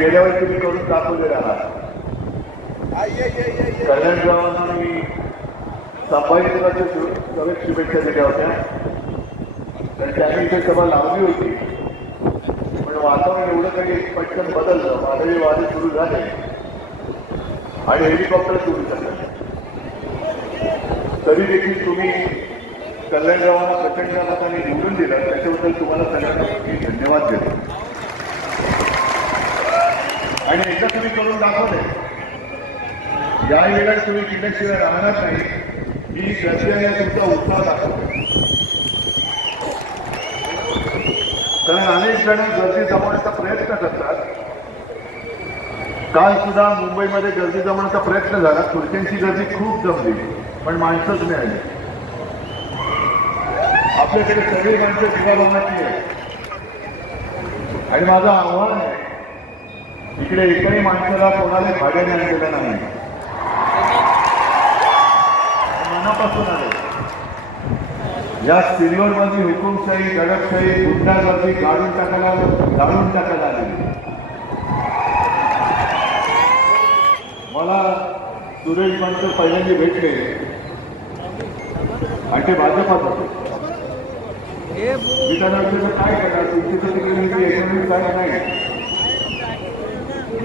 गेल्या वर्षी तुम्ही करून दाखवलेला आहात कल्याणरावांना मी संभाजीनगरच्या सगळ्या शुभेच्छा दिल्या होत्या. तर त्यांनी इथे सभा लावली होती. पण वातावरण एवढं काही पटकन बदललं वादळी वादळ सुरू झाले. आणि हेलिकॉप्टर सुरू झालं. तरी देखील तुम्ही कल्याणरावांना प्रचंड मताने निवडून दिलं. त्याच्याबद्दल तुम्हाला सगळ्यांना मी धन्यवाद देतो. आणि एकदा तुम्ही करून दाखवले. या वेळेस तुम्ही किल्ल्याशिवाय राहणार नाही. ही गर्दी तुमचा उत्साह दाखवतो. कारण अनेक जण गर्दी जमवण्याचा प्रयत्न करतात. काल सुद्धा मुंबईमध्ये गर्दी जमवण्याचा प्रयत्न झाला. खुर्च्यांची गर्दी खूप जमली. पण माणसंच मिळाली. आपल्याकडे सगळी माणसं दिवाबंगाची आहे आणि माझं आव्हान आहे इकडे एकही माणसाला कोणाला भाड्याने आणलेलं नाही. मनापासून आले. या सिल्वरमध्ये हुकुमशाही दडपशाही गुंडागर्दी गाडून टाकायला गाडून टाकायला आलेली मला सुरेश पंत पहिल्यांदा भेटले. आणि ते भाजपात होते. मी त्यांना काय करणार तुमची तर तिकडे एकोणीस नाही.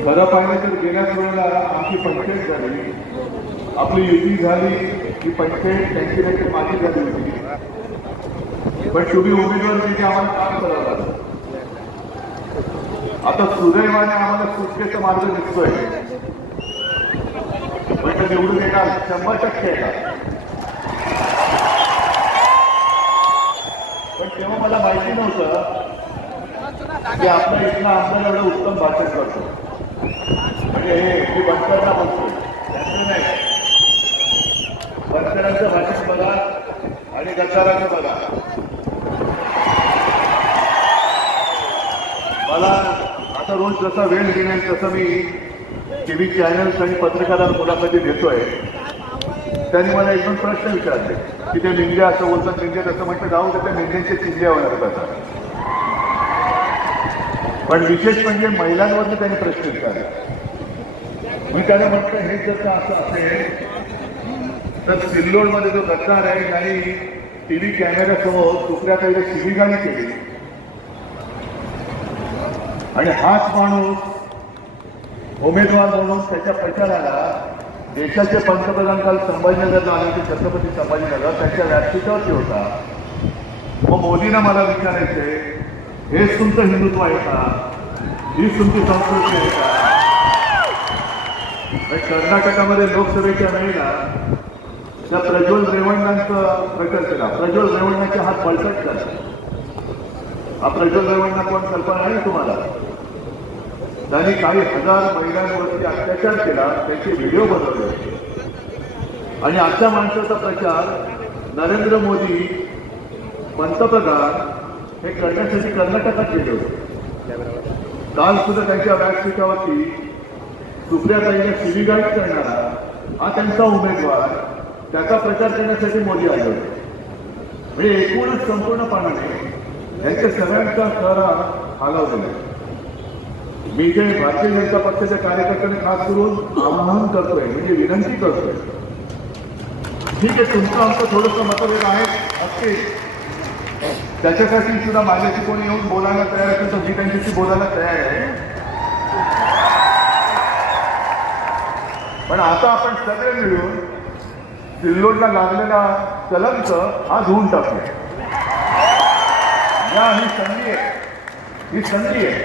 खरं पाहिलं तर गेल्याच वेळेला आमची पंचायत झाली. आपली युती झाली ही पंचायत त्यांची त्यांची माझी झाली होती. पण तुम्ही उमेदवार तिथे आम्हाला काम करावं लागलं. आता सुदैवाने आम्हाला सुटकेचा मार्ग दिसतोय. पण ते निवडून येणार शंभर टक्के येणार. पण तेव्हा मला माहिती नव्हतं की आपला इथला आमदार एवढं उत्तम भाषण करतो. मी बोलतो त्यांचं भाषण बघा आणि गद्दाराचं बघा मला आता रोज जसा वेळ मिळेल तसं मी टी व्ही चॅनल्स आणि पत्रकारांना मुलाखती देतोय त्यांनी मला एक दोन प्रश्न विचारले की ते निंद्या असं बोलतात निंजे तसं म्हटलं जाऊ तर त्या निंजेचे चिंजे होणार जातात पण विशेष म्हणजे महिलांवरती त्यांनी प्रश्न विचारले. मी त्याला म्हटलं हे जर का असं असेल तर सिल्लोडमध्ये जो घटणार आहे त्यांनी टीव्ही कॅमेऱ्यासमोर दुसऱ्या काही शिबिकाने केली. आणि हाच माणूस उमेदवार म्हणून त्याच्या प्रचाराला देशाचे पंतप्रधान काल संभाजीनगरला आले होते छत्रपती संभाजीनगर त्यांच्या व्यासपीठावरती होता. मग मोदींना मला विचारायचे हेच तुमचं हिंदुत्व आहे का? हीच तुमची संस्कृती आहे का? कर्नाटकामध्ये लोकसभेच्या वेळेला त्या प्रज्वल रेवण्णांचं प्रचार केला. प्रज्वल रेवण्णाचे हात पळसट झाले हा प्रज्वल रेवण्णा कोण कल्पना आहे तुम्हाला? त्यांनी काही हजार महिलांवरती अत्याचार केला त्याचे व्हिडिओ बनवले. होते आणि आजच्या माणसाचा प्रचार नरेंद्र मोदी पंतप्रधान हे करण्यासाठी कर्नाटकात गेले होते. काल सुद्धा त्यांच्या व्यासपीठावरती सुप्रियाताईने शिवीगाईड करणारा हा त्यांचा उमेदवार त्याचा प्रचार करण्यासाठी मोदी आले होते. म्हणजे एकूणच संपूर्णपणाने यांच्या सगळ्यांचा सहरा हलवलेला आहे मी जे भारतीय जनता पक्षाच्या कार्यकर्त्यांनी खास करून आवाहन करतोय म्हणजे विनंती करतोय ठीक आहे तुमचं आमचं थोडंसं मतभेद आहे असते त्याच्यासाठी सुद्धा माझ्याशी कोणी येऊन बोलायला तयार असेल तर मी त्यांच्याशी बोलायला तयार आहे. पण आता आपण सगळे मिळून सिल्लोडला लागलेला कलंक हा धुवून टाकू या ही संधी आहे. ही संधी आहे.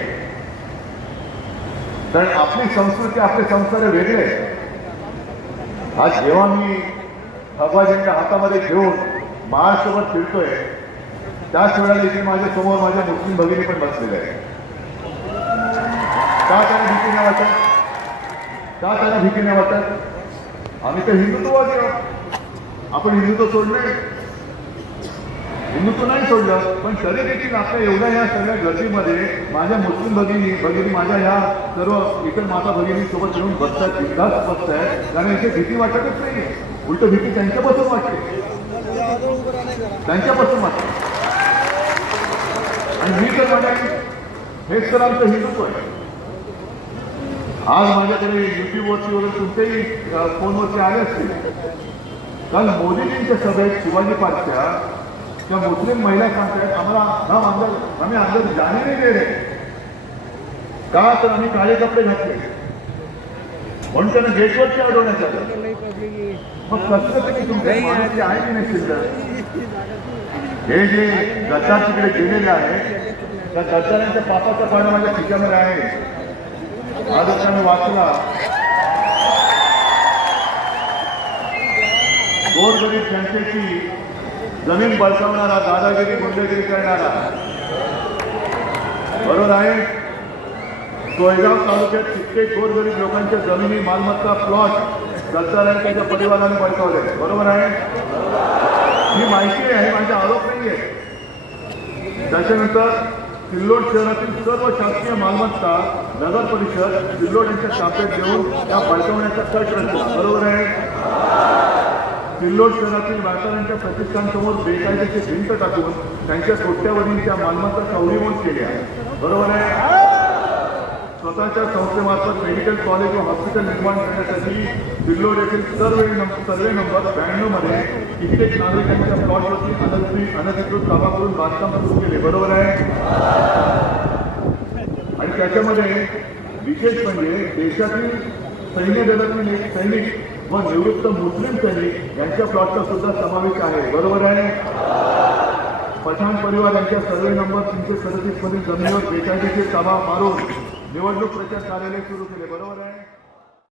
कारण आपली संस्कृती आपले संस्कार वेगळे आज जेव्हा मी भगवाजींच्या हातामध्ये घेऊन महाराष्ट्रभर फिरतोय त्याच वेळेला इथे माझ्यासमोर माझ्या मुस्लिम भगिनी पण बसलेल्या आहेत. का त्यांना भीती नाही वाटत का त्यांना भीती नाही वाटत. आम्ही तर हिंदुत्ववादी आहोत. आपण हिंदुत्व सोडले हिंदुत्व नाही सोडलं पण तरी देखील आपल्या एवढ्या या सगळ्या गर्दीमध्ये माझ्या मुस्लिम भगिनी भगिनी माझ्या ह्या सर्व इतर माता भगिनी सोबत येऊन बसतात बिंदास बसतायत कारण इथे भीती वाटतच नाही उलट भीती त्यांच्यापासून वाटते. त्यांच्यापासून वाटते. आणि मी तर म्हणेन हेच तर आमचं हिंदुत्व आहे. आज माझ्याकडे युट्यूबवरती वगैरे तुमच्याही अ, फोनवरती आले असतील. काल मोदीजींच्या सभेत शिवाजी पार्कच्या त्या मुस्लिम महिला सांगतायत आम्हाला हम अंदर आम्ही अंदर जाणे नाही रहे. का तर आम्ही काळे कपडे घातले. म्हणून त्यांना गेटवरती अडवण्यात आलं. मग कसं तरी तुमच्या माणुसकी आहे की नाही शिल्लक हे जे गद्दार तिकडे गेलेले आहे त्या गद्दारांच्या पापाचा पाणी माझ्या खिशामध्ये आहे. आदर्शाने वाचला. गोरगरीब जनतेची जमीन बळकावणारा दादागिरी गुंडगिरी करणारा. बरोबर आहे? सोयगाव तालुक्यात कित्येक गोरगरीब लोकांच्या जमिनी मालमत्ता प्लॉट गद्दारांनी त्यांच्या परिवाराने बळकावले. बरोबर आहे? ही माहिती आहे माझा आरोप नाही आहे त्याच्यानंतर सिल्लोड शहरातील सर्व शासकीय मालमत्ता नगर परिषद सिल्लोड यांच्या ताब्यात देऊन त्या बळकावण्याचा कट रचला बरोबर आहे? सिल्लोड शहरातील व्यापाऱ्यांच्या प्रतिष्ठानसमोर बेकायदेशीर भिंत टाकून त्यांच्या कोट्यावधींच्या मालमत्ता चौरीमोड केल्या. बरोबर आहे? स्वतःच्या संस्थेमार्फत मेडिकल कॉलेज व हॉस्पिटल निर्माण करण्यासाठी बिल्लोर येथील सर्वे नंबर सर्वे नंबर ब्याण्णवमध्ये कित्येक नागरिकांच्या प्लॉटवरती अनधिकृत अनधिकृत कामा करून बांधकाम सुरू केले. बरोबर आहे? आणि त्याच्यामध्ये विशेष म्हणजे देशातील सैन्य दलातील एक सैनिक व निवृत्त मुस्लिम सैनिक यांच्या प्लॉटचा सुद्धा समावेश आहे. बरोबर आहे? पठाण परिवार यांच्या सर्वे नंबर तीनशे सदतीस मधील जमिनीवर बेकायदेशीर ताबा मारून निवडणूक प्रचार कार्यालय सुरू केले. बरोबर आहे?